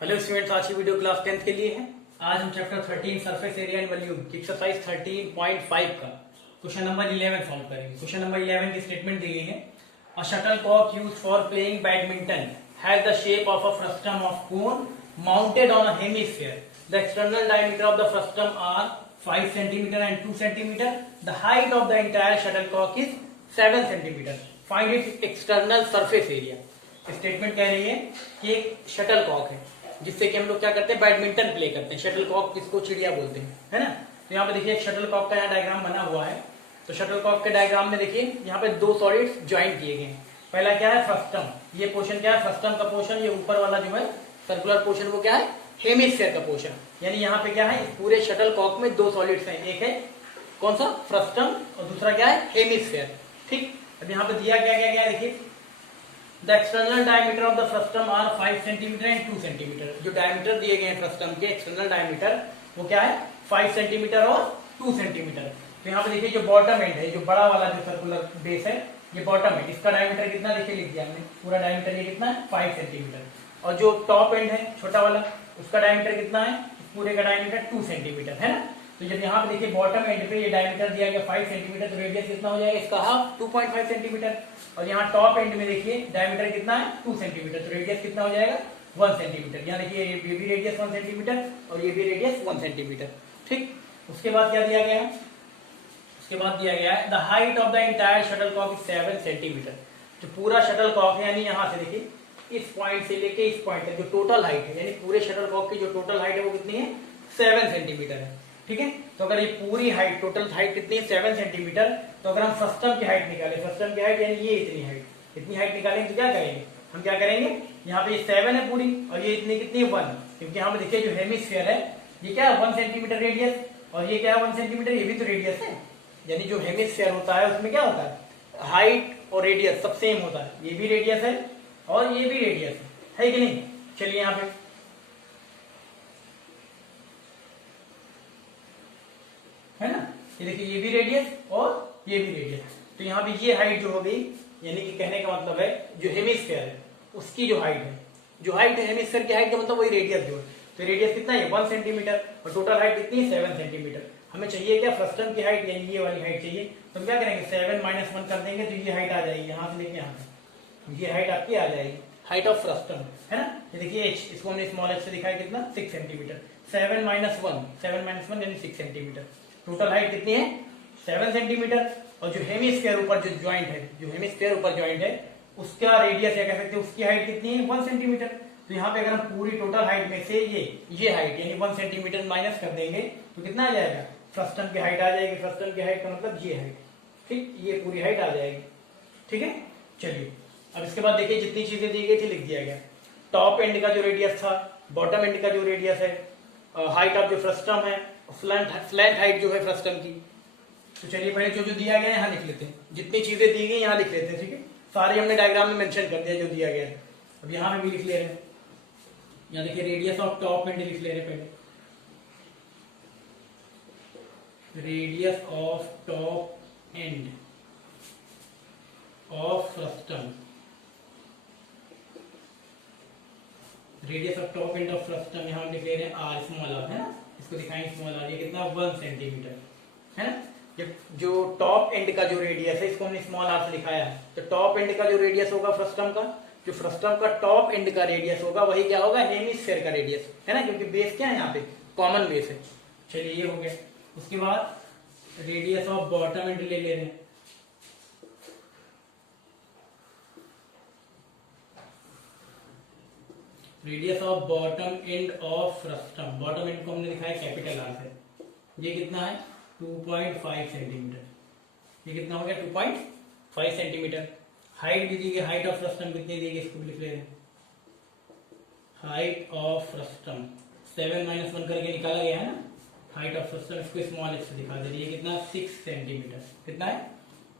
Hello students, आज की video class 10th के लिए है। आज हम chapter 13 surface area and volume की एक्सरसाइज 13.5 का क्वेश्चन नंबर 11 सॉल्व करेंगे। क्वेश्चन नंबर 11 की स्टेटमेंट दी गई है, a shuttlecock used for playing badminton has the shape of a frustum of cone mounted on a hemisphere. The external diameter of the frustum are 5 cm and 2 cm. The height of the entire shuttlecock is 7 cm. Find its external surface area. Statement कह रही है कि एक shuttle Kock है जिससे कि हम लोग क्या करते हैं, बैडमिंटन प्ले करते हैं। शटल कॉक जिसको चिड़िया बोलते हैं, है ना। तो यहाँ पे देखिए एक शटल कॉक का यहाँ डायग्राम बना हुआ है। तो शटल कॉक के डायग्राम में देखिए यहाँ पे दो सॉलिड्स ज्वाइन किए गए हैं। पहला क्या है, फ्रस्टम। ये पोर्शन क्या है, फ्रस्टम का पोर्शन। ये ऊपर वाला जो है सर्कुलर पोर्शन वो क्या है, हेमिस्फीयर का पोर्शन। यानी यहाँ पे क्या है, इस पूरे शटल कॉक में दो सॉलिड्स हैं, एक है कौन सा, फ्रस्टम, और दूसरा क्या है, हेमिस्फीयर। ठीक, अब यहाँ पे दिया क्या क्या क्या देखिए, the external diameter of the frustum are 5 cm and 2 cm। जो डायमीटर दिए गए हैं फ्रस्टम के, एक्सटर्नल डायमीटर वो क्या है, 5 cm और 2 cm। तो यहाँ पे देखिए जो बॉटम एंड है, जो बड़ा वाला जो सर्कुलर बेस है, ये बॉटम एंड, इसका डायमीटर कितना देखिए लिख दिया हमने, पूरा डायमीटर ये कितना है, 5 cm। और जो टॉप एंड है छोटा वाला, उसका डायमीटर कितना है, पूरे का डायमीटर 2 cm है ना। तो जब यहाँ पे देखिए बॉटम एंड पे ये डायमीटर दिया गया 5 cm, तो रेडियस कितना हो जाएगा इसका, हाफ 2.5 cm। और यहाँ टॉप एंड में देखिए डायमीटर कितना है, 2 cm, तो रेडियस कितना हो जाएगा, 1 cm। यहाँ देखिए ये भी रेडियस 1 cm और ये भी रेडियस 1 cm। ठीक, उसके बाद क्या दिया गया है, उसके बाद दिया गया है the height of the entire shuttlecock is 7 cm। जो पूरा शटलकॉक है, यानी यहाँ से देखिए इस पॉइंट से लेके इस पॉइंट तक जो टोटल हाइट है, यानी पूरे शटलकॉक की जो टोटल हाइट है वो कितनी है, 7 cm है। ठीक है, तो अगर ये पूरी हाइट, टोटल हाइट कितनी है, 7 cm, तो अगर हम फ्रस्टम की हाइट निकालें, फ्रस्टम की हाइट यानी ये इतनी हाइट, इतनी हाइट निकालेंगे तो क्या करेंगे, हम क्या करेंगे, यहाँ पे ये 7 है पूरी, और ये इतनी कितनी है 1, क्योंकि यहाँ पे देखिए जो हेमिस्फीयर है ये क्या है, 1 cm रेडियस, और ये क्या है 1 cm, ये भी तो रेडियस है। यानी जो हेमिस्फीयर होता है उसमें क्या होता है, हाइट और रेडियस सब सेम होता है। ये भी रेडियस है और ये भी रेडियस है कि नहीं। चलिए यहाँ पे है ना, ये देखिए ये भी रेडियस और ये भी रेडियस। तो यहाँ पे ये हाइट जो हो गई, यानी कि कहने का मतलब है जो हेमिस्फीयर है उसकी जो हाइट है, जो हाइट है हेमिस्फीयर की हाइट का मतलब वही रेडियस जो है। तो रेडियस कितना है, 1 cm, और टोटल हाइट कितनी है, 7 cm। हमें चाहिए क्या, फ्रस्टम की हाइट, यानी ये वाली हाइट चाहिए। तो हम क्या करेंगे, 7 - 1 कर देंगे, तो ये हाइट आ जाएगी, यहाँ से लेके यहाँ तक ये हाइट आपकी आ जाएगी, हाइट ऑफ फ्रस्टम, है ना। ये देखिए h, इसको हमने स्मॉल h से दिखाया कितना, 6 cm। 7 - 1, 7 - 1 यानी 6 cm। टोटल हाइट कितनी है, 7 cm। और जो हेमिस्फीयर ऊपर जो ज्वाइंट है, जो हेमिस्फीयर ऊपर ज्वाइंट है, उसका रेडियस या कह सकते हैं उसकी हाइट कितनी है, 1 cm। तो यहाँ पे अगर हम पूरी टोटल हाइट में से ये हाइट यानी 1 cm माइनस कर देंगे तो कितना आ जाएगा, फ्रस्टम की हाइट आ जाएगी। फ्रस्टम की हाइट का मतलब ये हाइट, ठीक, ये पूरी हाइट आ जाएगी। ठीक है, चलिए अब इसके बाद देखिए जितनी चीजें दी गई थी लिख दिया गया। टॉप एंड का जो रेडियस था, बॉटम एंड का जो रेडियस है, हाइट ऑफ जो फ्रस्टम है, फ्लैट हाइट जो है फ्रस्टम की। तो चलिए पहले जो जो दिया गया है यहाँ लिख लेते हैं, जितनी चीजें दी गई यहाँ लिख लेते हैं। ठीक है, सारे हमने डायग्राम में मेंशन कर दिया जो दिया गया है। अब यहाँ पे भी लिख ले रहे हैं, यहाँ देखिए रेडियस ऑफ टॉप एंड लिख ले रहे हैं पहले, radius of top end of frustum, radius of top end of frustum यहाँ लिख ले रहे हैं आर, स्मॉल आर, है ना, इसको दिखाएंगे स्मॉल आर। ये कितना, 1 cm, है ना। जो टॉप एंड का जो रेडियस है इसको हमने स्मॉल आर से दिखाया है। तो टॉप एंड का जो रेडियस होगा फ्रस्टम का, जो फ्रस्टम का टॉप एंड का रेडियस होगा वही क्या होगा, हेमिस्फीयर का रेडियस, है ना, क्योंकि बेस क्या है यहाँ पे, कॉमन बेस है। चलिए ये हो गया। उसके बाद रेडियस ऑफ बॉटम एंड ले रहे हैं, radius of bottom end of frustum, bottom and को हमने दिखाया कैपिटल आर से। ये कितना है, 2.5 cm। ये कितना हो गया, 2.5 cm। हाइट भी दी गई, हाइट ऑफ फ्रस्टम कितनी दी गई, इसको लिख ले रहे हैं, हाइट ऑफ फ्रस्टम 7 - 1 करके निकाला गया है ना, हाइट ऑफ फ्रस्टम, इसको स्मॉल h से दिखा दे रही है, कितना 6 cm। कितना है,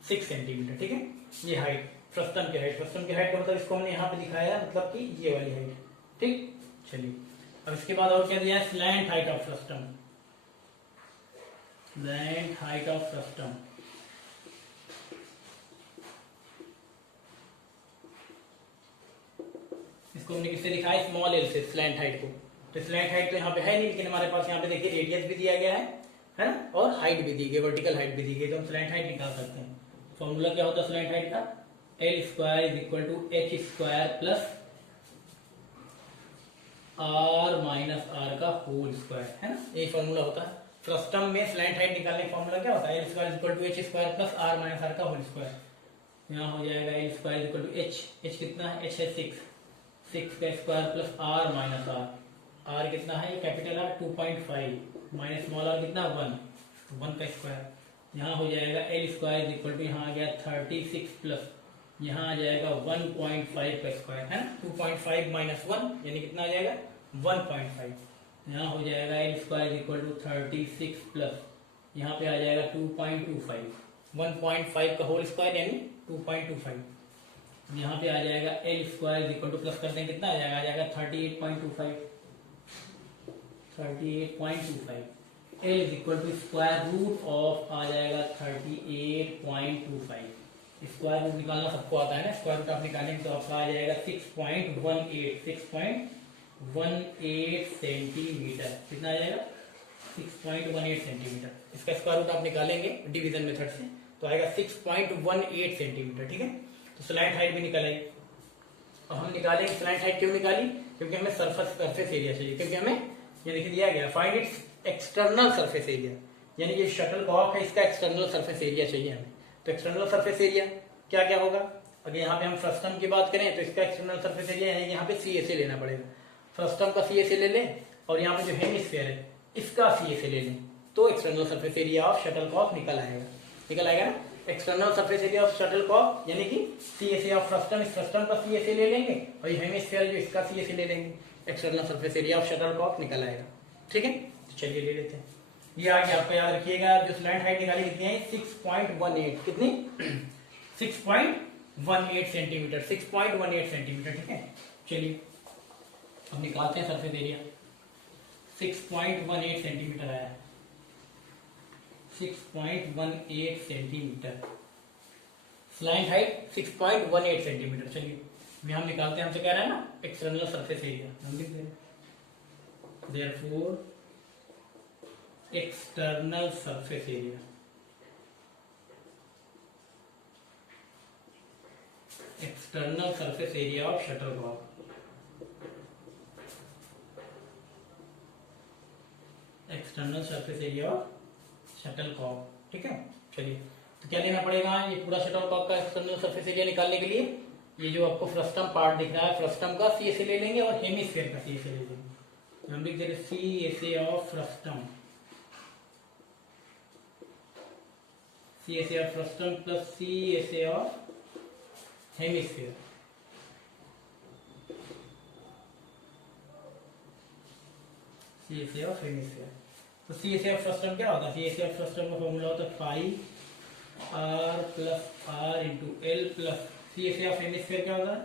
6 cm। ठीक है, ये हाइट फ्रस्टम की हाइट, फ्रस्टम की हाइट का मतलब इसको हमने यहाँ पे दिखाया, मतलब कि ये वाली हाइट। ठीक, चलिए अब इसके बाद और क्या दिया है, slant height of frustum, slant height of frustum, इसको हमने किससे लिखा है, स्मॉल एल से, स्लैंट हाइट को। तो स्लैंट हाइट तो यहाँ पे है नहीं, लेकिन हमारे पास यहाँ पे देखिए रेडियस भी दिया गया है ना, और हाइट भी दी गई, वर्टिकल हाइट भी दी गई, तो हम स्लैंट हाइट निकाल सकते हैं। फॉर्मूला क्या होता है स्लैंट हाइट का, l square is equal to h square plus R minus r का होल स्क्वायर, है ना, यही फॉर्मूला होता है। फ्रस्टम में स्लैंट हाइट निकालने का फॉर्मूला क्या होता है, l square equal to h square plus R minus r का होल स्क्वायर। यहाँ हो जाएगा L square equal to h कितना है, एच है 6 का square plus R minus r कितना है, ये capital R 2.5 minus small r कितना 1 का स्क्वायर। यहाँ हो जाएगा एल स्क्वायर इक्वल टू, यहाँ आ गया 36 प्लस यहाँ आ जाएगा 1.5 का स्क्वायर, है ना, 2.5 माइनस 1 यानी कितना आ जाएगा 1.5। यहाँ हो जाएगा L square equal to 36 plus यहाँ पे आ जाएगा 2.25, 1.5 का होल स्क्वायर यानी 2.25। यहाँ पे आ जाएगा L square equal to, plus करते हैं कितना आ जाएगा 38.25, L is equal to square root of आ जाएगा 38.25। स्क्वायर रूट निकालना सबको आता है ना, स्क्वायर रूट आप निकालेंगे तो आपका आ जाएगा 6.18 सेंटीमीटर, कितना आ जाएगा 6.18 सेंटीमीटर। इसका स्क्वायर रूट आप निकालेंगे डिवीजन मेथड से तो आएगा 6.18 सेंटीमीटर, ठीक है। तो स्लैंट हाइट भी निकल आई। अब हम निकालेंगे स्लैंट हाइट, क्यों निकाली, क्योंकि हमें सरफेस एरिया चाहिए, क्योंकि हमें ये लिख दिया गया find its external surface area, यानी ये शटल कॉक है, इसका एक्सटर्नल सरफेस एरिया चाहिए हमें। तो एक्सटर्नल सरफेस एरिया क्या क्या होगा, अगर यहाँ पे हम फ्रस्टम की बात करें तो इसका एक्सटर्नल सरफेस एरिया है, यहाँ पे CSA लेना पड़ेगा। फ्रस्टम का CSA ले लें और यहाँ पे जो हेमिस्फीयर है इसका CSA ले लें, तो external surface area of shuttlecock निकल आएगा ना। External surface area of shuttlecock यानी कि CSA ऑफ फ्रस्टम, इस फ्रस्टम का CSA ले लेंगे और ये हेमिस्फीयर जो इसका CSA ले लेंगे, external surface area of shuttlecock निकल आएगा, ठीक है। तो चलिए ले लेते हैं, ये आगे आपको याद रखिएगा। जो स्लैंट हाइट निकाली कितनी है 6.18, कितनी 6.18 सेंटीमीटर, 6.18 सेंटीमीटर, ठीक है। चलिए अब निकालते हैं सरफेस एरिया। 6.18 सेंटीमीटर आया, 6.18 सेंटीमीटर, स्लैंट हाइट 6.18 सेंटीमीटर। चलिए हम निकालते हैं, हमसे कह रहा है ना एक्सटर्नल सरफेस एरिया, हम लिख दे रहे हैं therefore external surface area, external surface area of shuttlecock, external surface area of shuttlecock, ठीक है। चलिए तो क्या लेना पड़ेगा, ये पूरा शटल कॉक का एक्सटर्नल सरफेस एरिया निकालने के लिए ये जो आपको फ्रस्टम पार्ट दिख रहा है, फ्रस्टम का CSA ले लेंगे और हेमिस्फीयर का CSA ले लेंगे। हम लिख दे रहे CSA of frustum, CSA of frustum plus CSA of hemisphere, CSA of hemisphere. तो CSA ऑफ फ्रस्टम क्या होता है, CSA ऑफ फ्रस्टम का फॉर्मूला होता है पाई r plus r into L plus CSA of hemisphere क्या होता है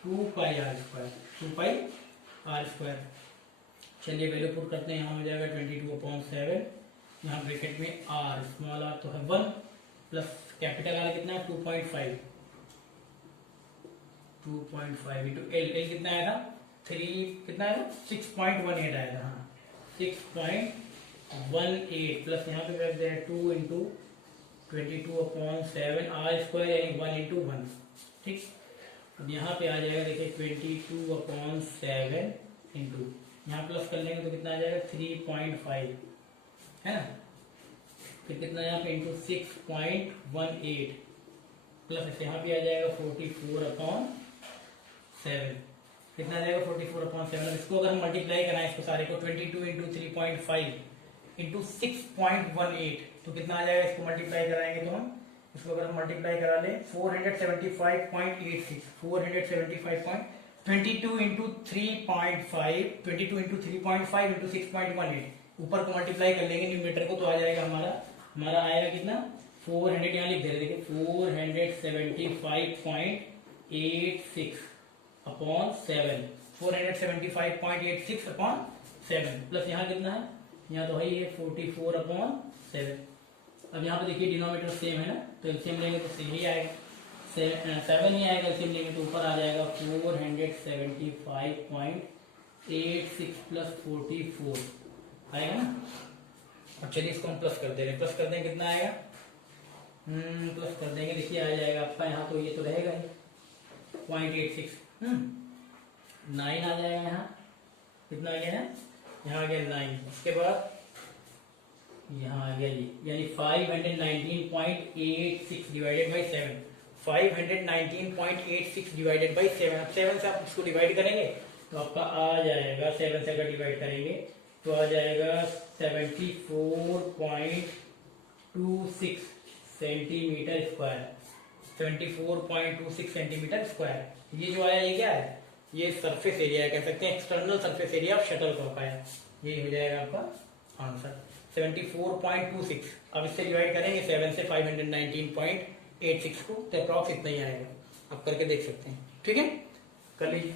2 पाई r स्क्वायर, 2 पाई r स्क्वायर। चलिए वैल्यू पुट करते हैं, यहाँ हो जाएगा 22/7, यहाँ ब्रैकेट में r, स्मॉल r तो है 1 प्लस कैपिटल R कितना है 2.5 इंटू एल कितना आया था 3, कितना आया था 6.18 आया था, हाँ 6.18 प्लस यहाँ पे रख दिया 2 इंटू 22/7 r स्क्वायर यानी 1 इंटू 1, ठीक। अब यहाँ पे आ जाएगा देखिए 22/7 इंटू यहाँ प्लस कर लेंगे तो कितना आ जाएगा 3.5, है ना, फिर कितना यहाँ पे इंटू 6.18 प्लस यहाँ पे आ जाएगा 44/7, कितना आ जाएगा 44/7। इसको अगर हम मल्टीप्लाई कराएं इसको सारे को 22 इंटू 3.5 इंटू 6.18 तो कितना आ जाएगा, इसको मल्टीप्लाई कराएंगे तो हम इसको अगर हम मल्टीप्लाई करा लें 475.86, 475.22 इंटू 3.5 इंटू 6.18 ऊपर को मल्टीप्लाई कर लेंगे न्यूमरेटर को तो आ जाएगा हमारा आएगा कितना 400, यहाँ लिख दे रहे देखिए 475.86 अपॉन 7, 475.86/7 प्लस यहाँ कितना है, यहाँ तो है ये 44/7। अब यहाँ पे देखिए डिनोमिनेटर सेम है ना, तो एलसीएम लेंगे तो सही आएगा 7 ही आएगा, इसी लेंगे तो ऊपर आ जाएगा 475.86 प्लस 44 आएगा ना। अब चलिए इसको हम प्लस कर दे रहे हैं, प्लस कर देंगे कितना आएगा, प्लस कर देंगे, देखिए आ जाएगा आपका यहाँ, तो ये तो रहेगा ही 0.86, 9 आ जाएगा यहाँ, कितना आ गया है, यहाँ आ गया 9, उसके बाद यहाँ आ गया ये, यानी 519.86 डिवाइडेड बाई 7, 519.86 डिवाइडेड बाई 7। अब 7 से आप इसको डिवाइड करेंगे तो आपका आ जाएगा, 7 से अगर डिवाइड करेंगे तो आ जाएगा 74.26 सेंटीमीटर स्क्वायर, 74.26 सेंटीमीटर स्क्वायर। ये जो आया ये क्या है, ये सरफेस एरिया कह सकते हैं, external surface area of shuttlecock आया, ये हो जाएगा आपका आंसर 74.26। अब इससे डिवाइड करेंगे 7 से 519.86 को, तो अप्रॉक्स इतना ही आएगा, आप करके देख सकते हैं, ठीक है, कर लीजिए।